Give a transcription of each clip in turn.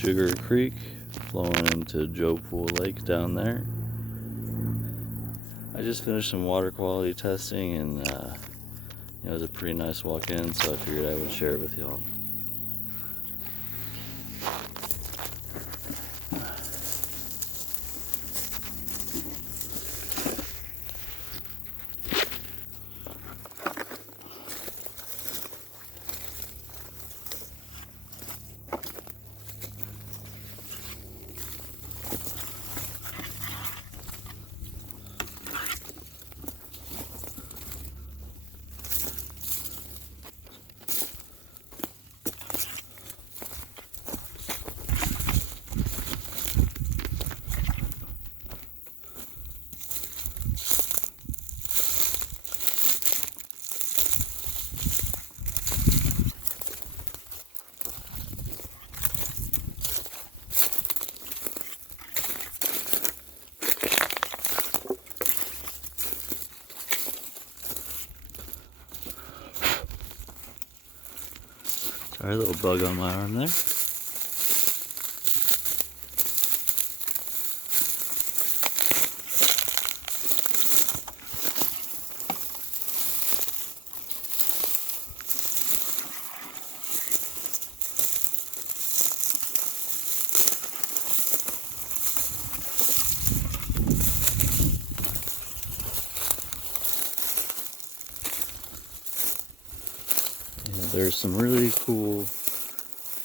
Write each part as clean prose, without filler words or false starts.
Sugar Creek flowing into Joe Pool Lake down there. I just finished some water quality testing, and it was a pretty nice walk in, so I figured I would share it with y'all. Sorry, a little bug on my arm there. There's some really cool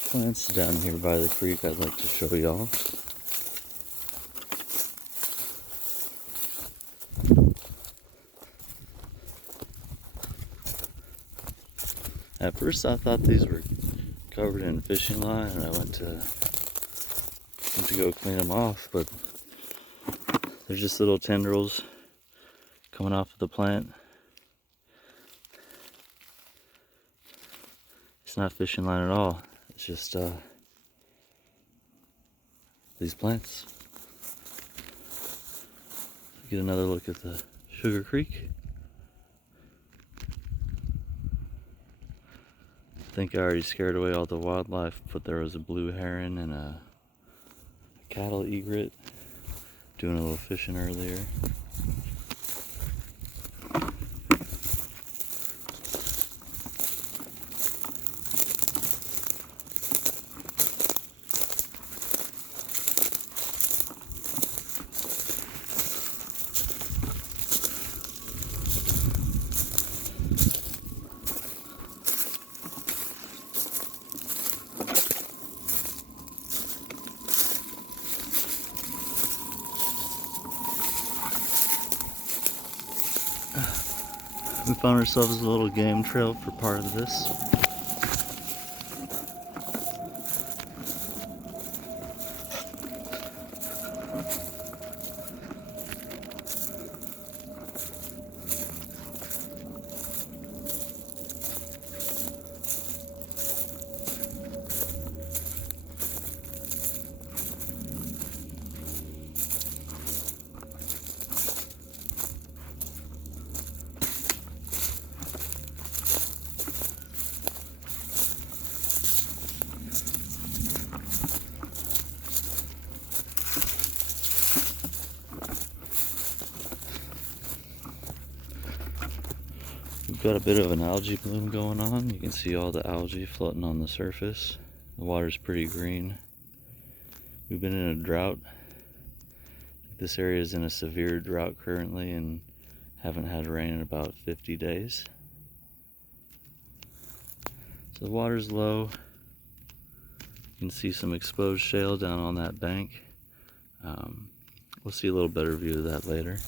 plants down here by the creek I'd like to show y'all. At first I thought these were covered in fishing line, and I went to go clean them off, but they're just little tendrils coming off of the plant. It's not fishing line at all. It's just these plants. Get another look at the Sugar Creek. I think I already scared away all the wildlife, but there was a blue heron and a cattle egret doing a little fishing earlier. We found ourselves a little game trail for part of this. We've got a bit of an algae bloom going on. You can see all the algae floating on the surface. The water's pretty green. We've been in a drought. This area is in a severe drought currently and haven't had rain in about 50 days. So the water's low. You can see some exposed shale down on that bank. We'll see a little better view of that later.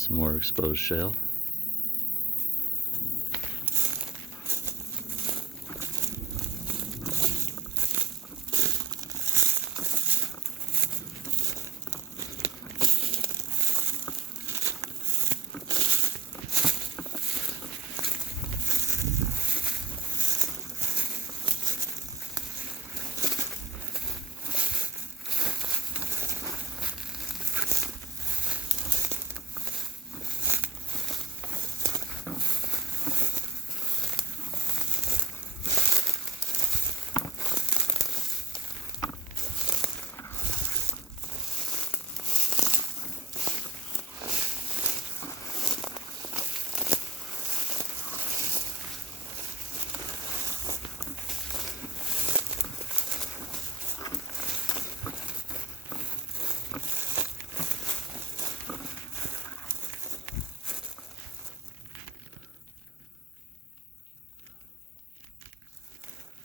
Some more exposed shale.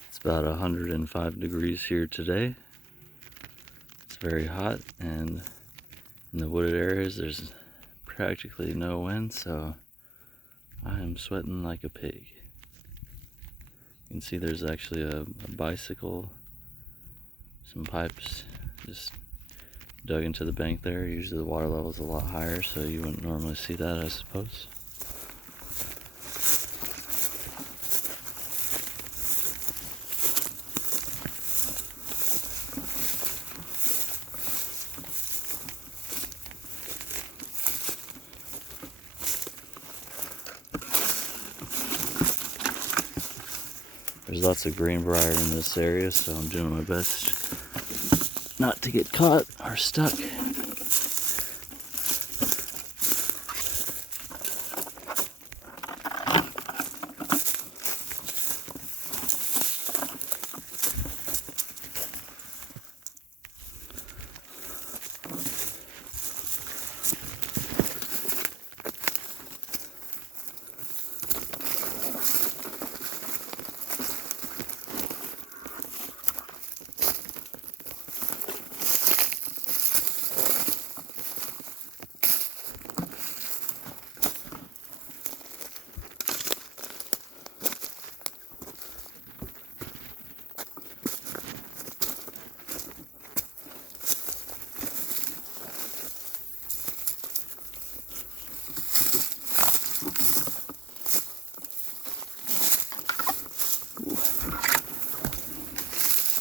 It's about 105 degrees here today. It's very hot, and in the wooded areas there's practically no wind, so I am sweating like a pig. You can see there's actually a bicycle, some pipes just dug into the bank there. Usually the water level is a lot higher, so you wouldn't normally see that, I suppose. There's lots of greenbrier in this area, so I'm doing my best not to get caught or stuck.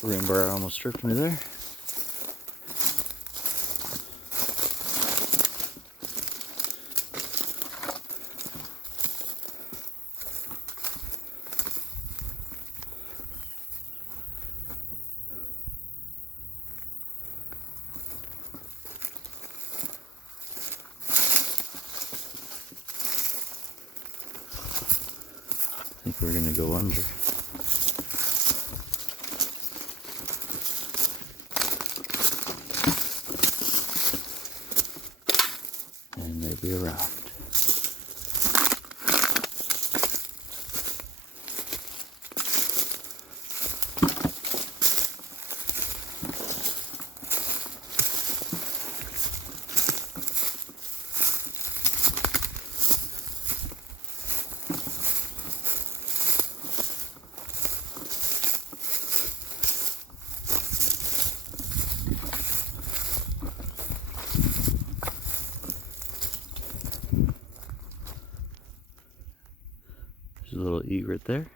Greenbrier almost tripped me there. I think we're gonna go under. And maybe around. There's a little egret there.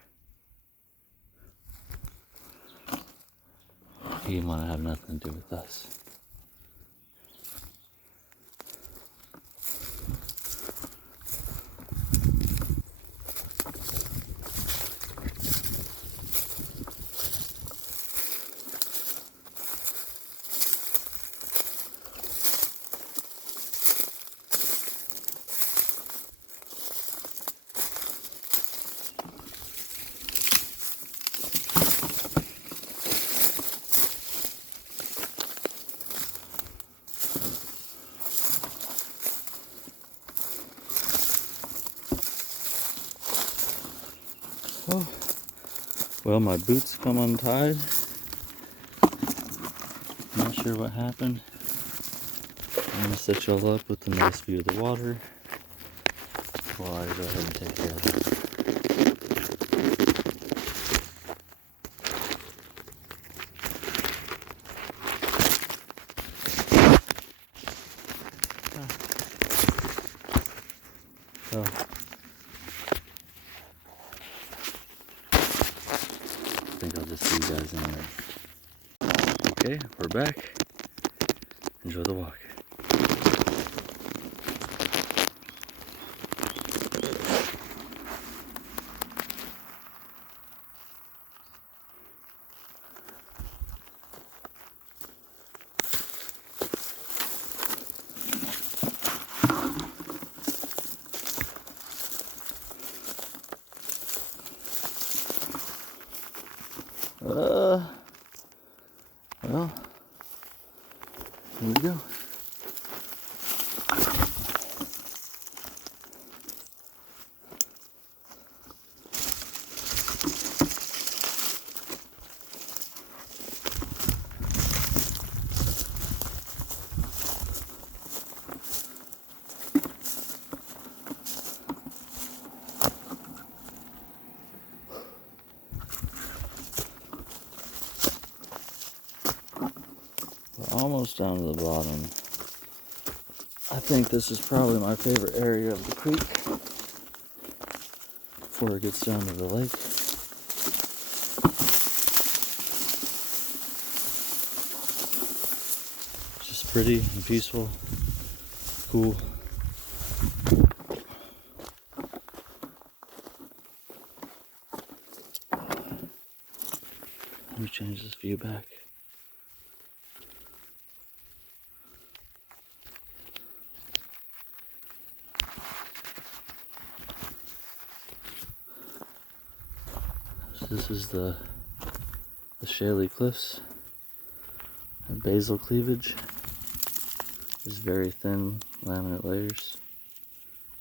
He didn't want to have nothing to do with us. Oh, well, my boots come untied. Not sure what happened. I'm gonna set y'all up with a nice view of the water. while I go ahead and take care of this. So, I think I'll just see you guys in there. Okay, we're back. Enjoy the walk. Well, here we go. We're almost down to the bottom. I think this is probably my favorite area of the creek before it gets down to the lake. It's just pretty and peaceful, cool. Let me change this view back. This is the Shaley Cliffs, basal cleavage. There's very thin laminate layers.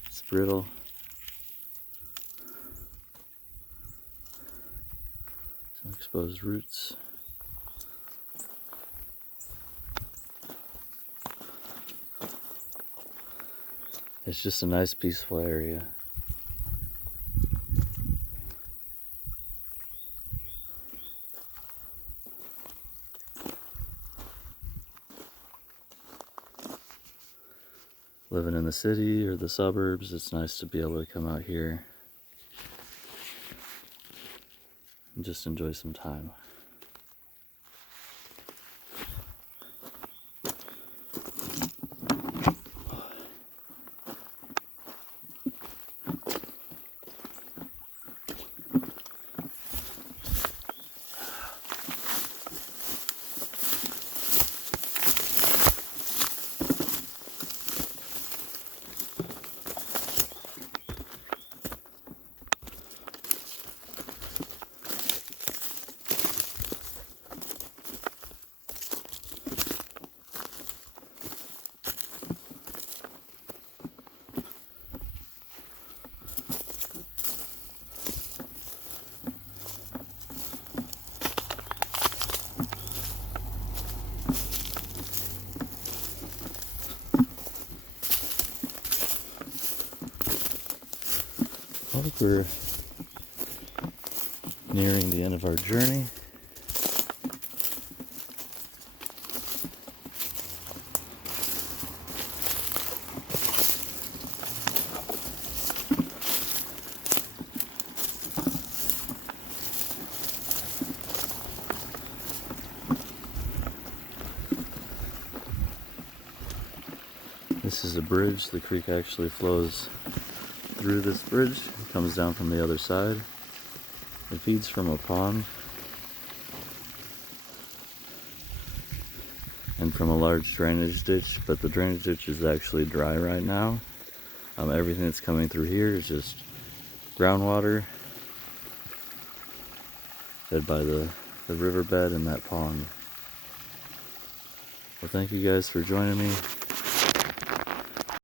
It's brittle. Some exposed roots. It's just a nice peaceful area. Living in the city or the suburbs, it's nice to be able to come out here and just enjoy some time. I think we're nearing the end of our journey. This is a bridge. The creek actually flows through this bridge. It comes down from the other side. It feeds from a pond and from a large drainage ditch, but the drainage ditch is actually dry right now. Everything that's coming through here is just groundwater fed by the riverbed and that pond. Well, thank you guys for joining me.